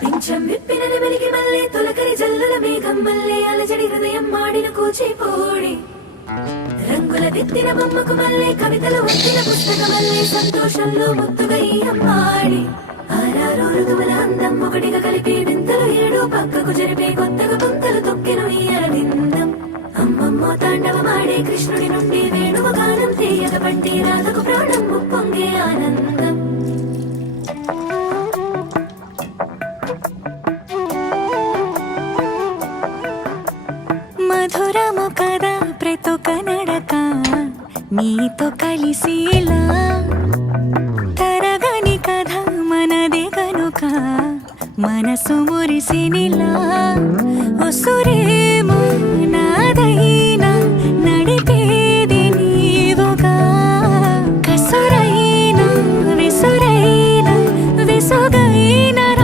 పింఛం విప్పిన నెమలికి మల్లె తొలకరి జల్లుల మేఘం మల్లె అలజడి హృదయం మాడిన కూచిపోడి రంగుల దిద్దిన బొమ్మకు మల్లె కవితలు వచ్చిన పుస్తక మల్లె సంతోషంలో ముద్దుగా ఈ అమ్మాడి ఆరారు ఋతువుల అందం ఒకటిగా కలిపి వింతలు ఏడు పక్కకు జరిపే కొత్తగా పుంతలు తొక్కెను ఈ అరవిందం అమ్మమ్మో తాండవమాడే కృష్ణుడి నుండి వేణువ గానం తీయగ పండి రాధకు ప్రాణం ఉప్పొంగే ఆనందం మధురము కదా ప్రతొక నడక నీతో కలిసేలా తరగని కథ మనదే కనుక మనసు మురిసినిలా ఉసురేమో నాదై